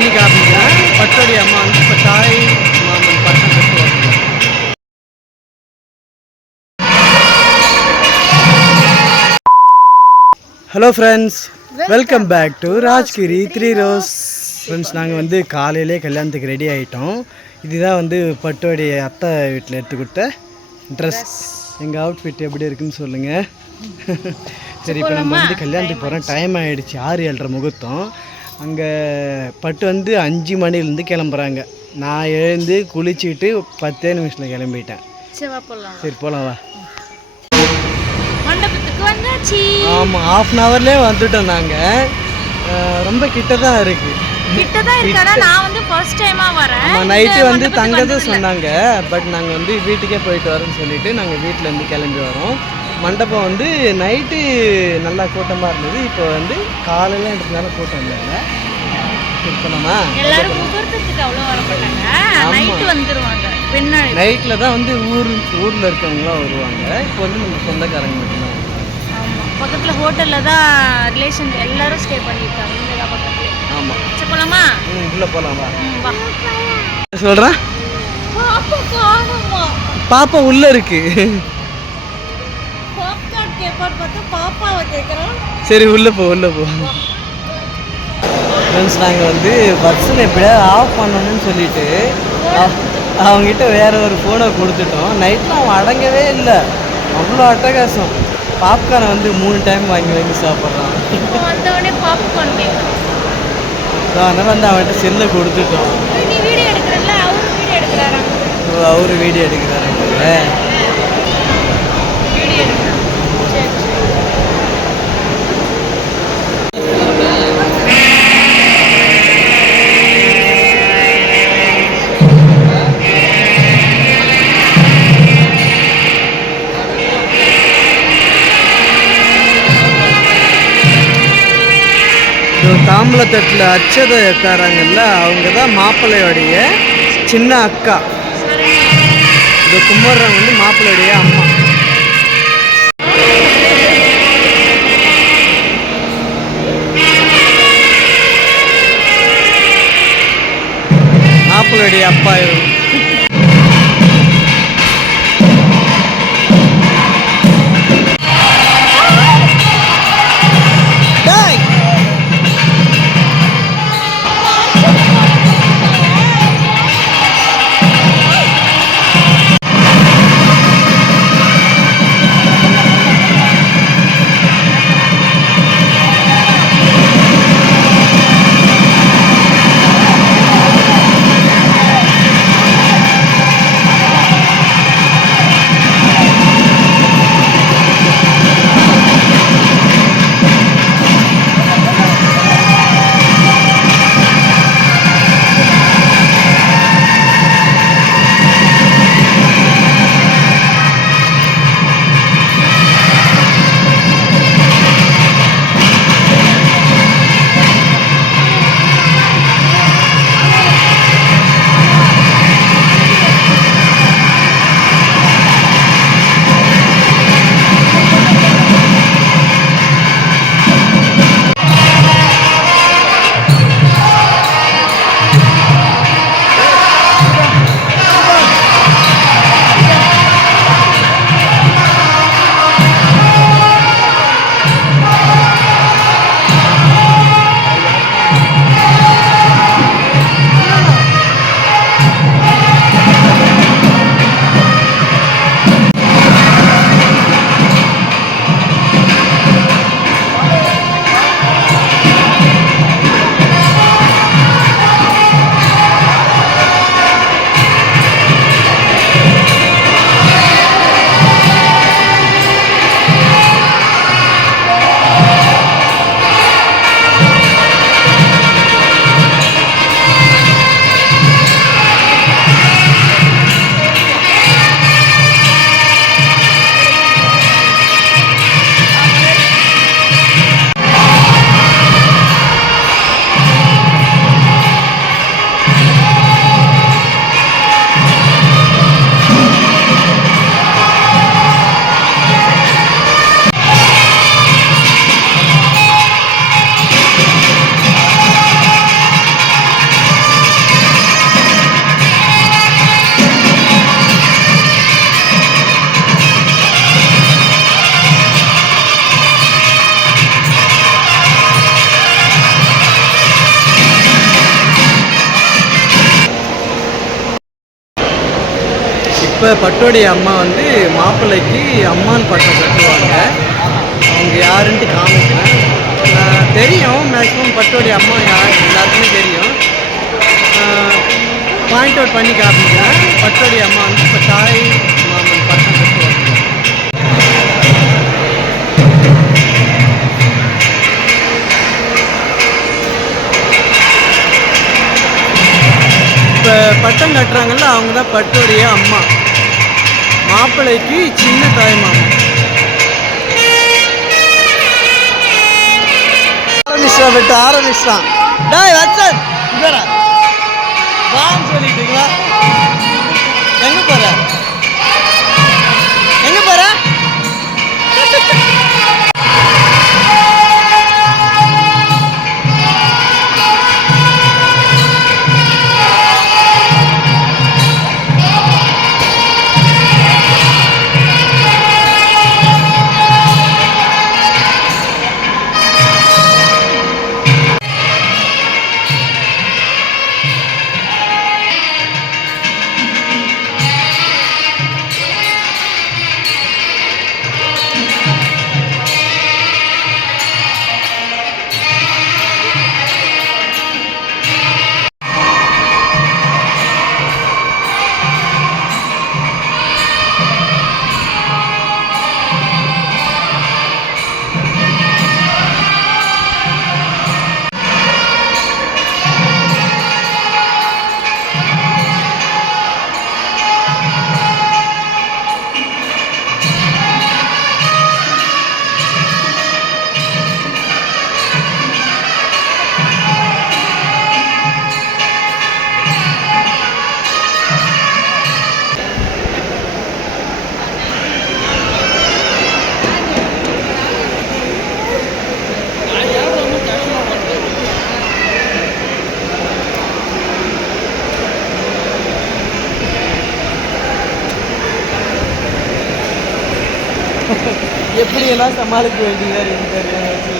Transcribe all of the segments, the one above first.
பண்ணி காமிக்கிறேன். பட்டோடைய அம்மா வந்து இப்போ தாய் மாமன் பட்டம் கட்டுவாங்க. Hello friends, welcome back to Rajgiri 3 rose. Friends, நாங்கள் வந்து காலையிலே கல்யாணத்துக்கு ரெடி ஆகிட்டோம். இதுதான் வந்து பட்டோடைய அத்தை வீட்டில் எடுத்து கொடுத்த ட்ரெஸ். எங்கள் அவுட்ஃபிட் எப்படி இருக்குன்னு சொல்லுங்கள். சரி, இப்போ நம்ம வந்து கல்யாணத்துக்கு போகிறோம். டைம் ஆகிடுச்சு, 6-7:30 முகூர்த்தம். அங்கே பட்டு வந்து 5 மணிலேருந்து கிளம்புறாங்க. நான் எழுந்து குளிச்சுட்டு 10 நிமிஷத்தில் கிளம்பிட்டேன். சரி போகலாம் வா. ஆமாம், 1/2 ஹவர்லேயே வந்துட்டோம். நாங்கள் ரொம்ப கிட்ட தான் இருக்குது. நைட்டு வந்து தங்கதை சொன்னாங்க. பட் நாங்கள் வந்து வீட்டுக்கே போயிட்டு வரோன்னு சொல்லிட்டு நாங்கள் வீட்டிலேருந்து கிளம்பி வரோம். மண்டபம் வந்து நைட்டு நல்லா கூட்டமாக இருந்தது. இப்போ வந்து காலையில் எடுத்ததுனால கூட்டம் இல்லை. இருக்கணுமா? நைட்டில் தான் வந்து ஊரில் இருக்கவங்களாம் வருவாங்க. இப்போ வந்து நம்ம சொந்தக்காரங்க மட்டும்தான். பக்கத்தில் ஹோட்டலில் தான் ரிலேஷன் எல்லாரும் ஸ்டே பண்ணியிருக்காங்க. இங்கே தான் பக்கத்தில். ஆமாம், சரி போகலாமா? உள்ளே போகலாமா? சொல்கிறேன். பாப்பா உள்ளே இருக்கு. சரி உள்ளே போ. ஃப்ரெண்ட்ஸ், நாங்கள் வந்து பஸ்ஸில் எப்படியாவது ஆஃப் பண்ணணும்னு சொல்லிட்டு அவங்ககிட்ட வேறு ஒரு ஃபோனை கொடுத்துட்டோம். நைட்டில் அவன் அடங்கவே இல்லை. அவ்வளோ அட்டகாசம். பாப்கார்னை வந்து 3 டைம் வாங்கி சாப்பிட்றான். அதனால் வந்து அவன்கிட்ட செல்லை கொடுத்துட்டோம். அவரு வீடியோ எடுக்கிறாரு. தாம்பலத்தட்டில் அச்சதை தராங்கல்ல, அவங்க தான் மாப்பிள்ளையோடைய சின்ன அக்கா. இந்த கும்பிட்றவங்க வந்து மாப்பிள்ளையோடைய அம்மா. மாப்பிள்ளையோடைய அப்பா இவங்க. இப்போ பட்டோடைய அம்மா வந்து மாப்பிள்ளைக்கு அம்மான் பட்டம் கட்டுவாங்க. அவங்க யாருன்ட்டு காமிக்கிறேன். தெரியும், மேக்ஸிமம் பட்டோடைய அம்மா யார் எல்லாருக்குமே தெரியும். பாயிண்ட் அவுட் பண்ணி காமிக்கிறேன். பட்டோடைய அம்மா வந்து இப்போ தாய் மாமன் பட்டம் கட்டுவாங்க. இப்போ பட்டம் கட்டுறாங்கல்ல, அவங்க தான் பட்டோடைய அம்மா. மாப்பிள்ளைக்கு சின்ன தாய் மாமா. ஆரம்பிச்சிட்டான். டேய் வச்சன் இங்கடா வான்னு சொல்லிட்டீங்களா? எங்க போற? எங்க போற? எப்படியெல்லாம் சமாளிக்க வேண்டியதாக இருக்கு.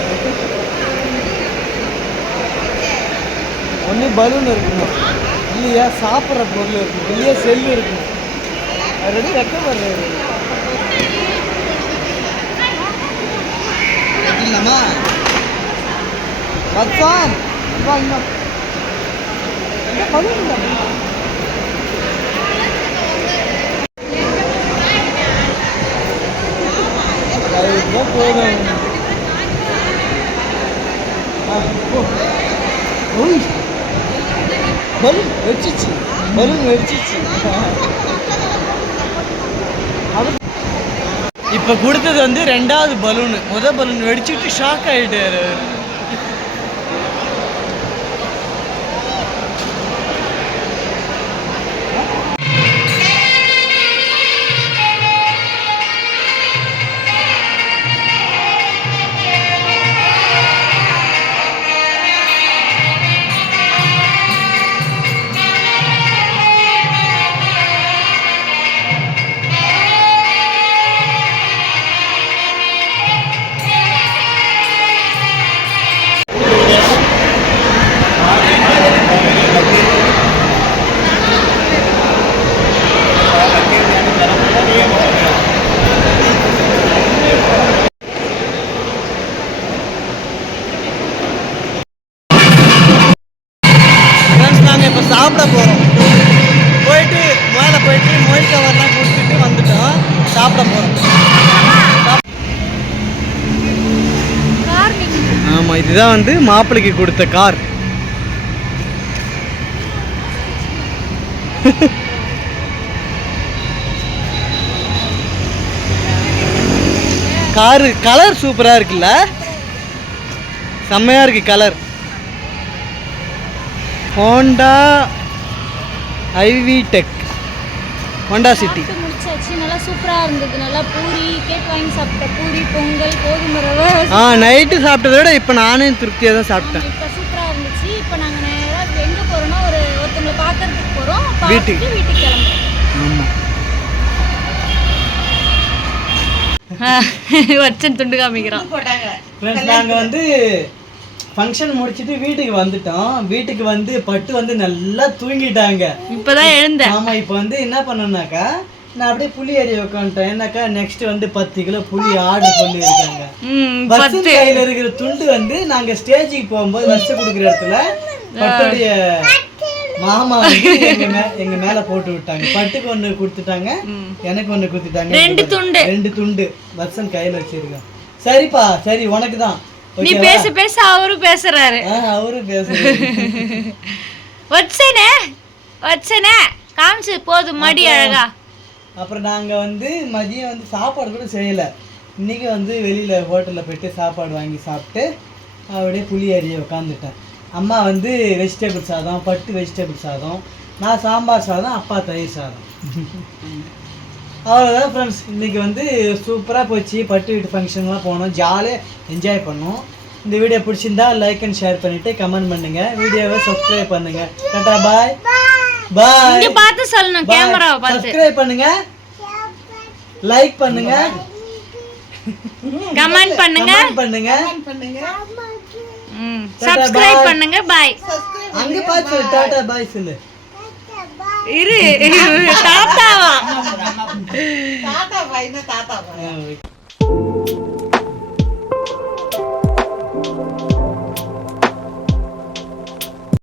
ஒன்று பலூன் இருக்கணும், இல்லையா சாப்பிட்ற பொருள் இருக்கணும், இல்லையா செல்லு இருக்கணும். அது ரெடி வெக்கப்படுறது இல்லாமா மச்சான் பலூன் போதும். பலூன் வெடிச்சிச்சு, பலூன் வெடிச்சிச்சு. இப்போ கொடுத்தது வந்து 2வது பலூனு. முதல் பலூன் வெடிச்சுட்டு ஷாக் ஆகிட்டாரு. சாப்பிட போகிறோம். போயிட்டு மேலே போயிட்டு மொய் கவர்லாம் கொடுத்துட்டு வந்துட்டோம். சாப்பிட போகிறோம். ஆமாம், இதுதான் வந்து மாப்பிள்ளைக்கு கொடுத்த கார். காரு கலர் சூப்பராக இருக்குல்ல, செம்மையாக இருக்கு colour. Honda iVTEC, Honda City. முடிச்சாச்சு, நல்லா சூப்பராக இருந்தது. நல்லா பூரி கேக் வாங்கி சாப்பிட்டேன். பூரி பொங்கல் கோதுமை ரவை. நைட்டு சாப்பிட்டதை விட இப்போ நானே திருப்தியாக தான் சாப்பிட்டேன். இப்போ சூப்பராக இருந்துச்சு. இப்போ நாங்கள் நேராக எங்கே போகிறோன்னா ஒருத்தவங்களை பார்க்கறதுக்கு போகிறோம். வீட்டுக்கு கிளம்புறோம். ஆமாம், வச்சன் துண்டு காமிக்கிறான். நாங்கள் வந்து ஃபங்க்ஷன் முடிச்சுட்டு வீட்டுக்கு வந்துட்டோம். வீட்டுக்கு வந்து பட்டு வந்து நல்லா தூங்கிட்டாங்க. இப்போதான் எழுந்தேன். ஆமாம், இப்போ வந்து என்ன பண்ணோம்னாக்கா நான் அப்படியே புளி அடி உட்காந்துட்டேன். ஏன்னாக்கா நெக்ஸ்ட் வந்து 10 கிலோ புளி ஆர்டர் பண்ணியிருக்காங்க. பத்து கையில இருக்கிற துண்டு வந்து நாங்க ஸ்டேஜுக்கு போகும்போது வச்சு கொடுக்குற இடத்துல பட்டுடைய மாமா வந்து எங்க மேல போட்டு விட்டாங்க. பட்டுக்கு ஒண்ணு கொடுத்துட்டாங்க, எனக்கு ஒண்ணு கொடுத்துட்டாங்க. 2 துண்டு வசன் கையில வச்சிருக்கேன். சரிப்பா, சரி, உனக்கு தான். நீ பேச பேச அவரும் பேசுறாரு. அவரும் பேசுறாரு. வச்சனே காமிச்சு போதும் மடி அழகா. அப்புறம் நாங்க வந்து மதியம் வந்து சாப்பாடு கூட செய்யல. இன்னைக்கு வந்து வெளியில ஹோட்டல்ல போயிட்டு சாப்பாடு வாங்கி சாப்பிட்டு அப்படியே புளி அரிய உட்காந்துட்டேன். அம்மா வந்து வெஜிடபிள் சாதம், பட்டு வெஜிடபிள் சாதம், நான் சாம்பார் சாதம், அப்பா தயிர் சாதம். அவ்வளோதான் ஃப்ரெண்ட்ஸ். இன்றைக்கி வந்து சூப்பராக போச்சு. பட்டு வீட்டு ஃபங்க்ஷன்லாம் போனோம், ஜாலியாக என்ஜாய் பண்ணோம். இந்த வீடியோ பிடிச்சிருந்தா லைக் அண்ட் ஷேர் பண்ணிவிட்டு கமெண்ட் பண்ணுங்கள், வீடியோவை சப்ஸ்கிரைப் பண்ணுங்கள். டாடா, பாய் பாய். இங்க பார்த்து சொல்லணும், கேமராவை பார்த்து. சப்ஸ்கிரைப் பண்ணுங்கள், லைக் பண்ணுங்கள், கமெண்ட் பண்ணுங்கள், சப்ஸ்கிரைப் பண்ணுங்க. பாய். அங்க பார்த்து சொல்லு, டாடா பாய் சொல்லு. இரு தாத்தாவா? தாத்தா பாய்னா தாத்தா பாய்.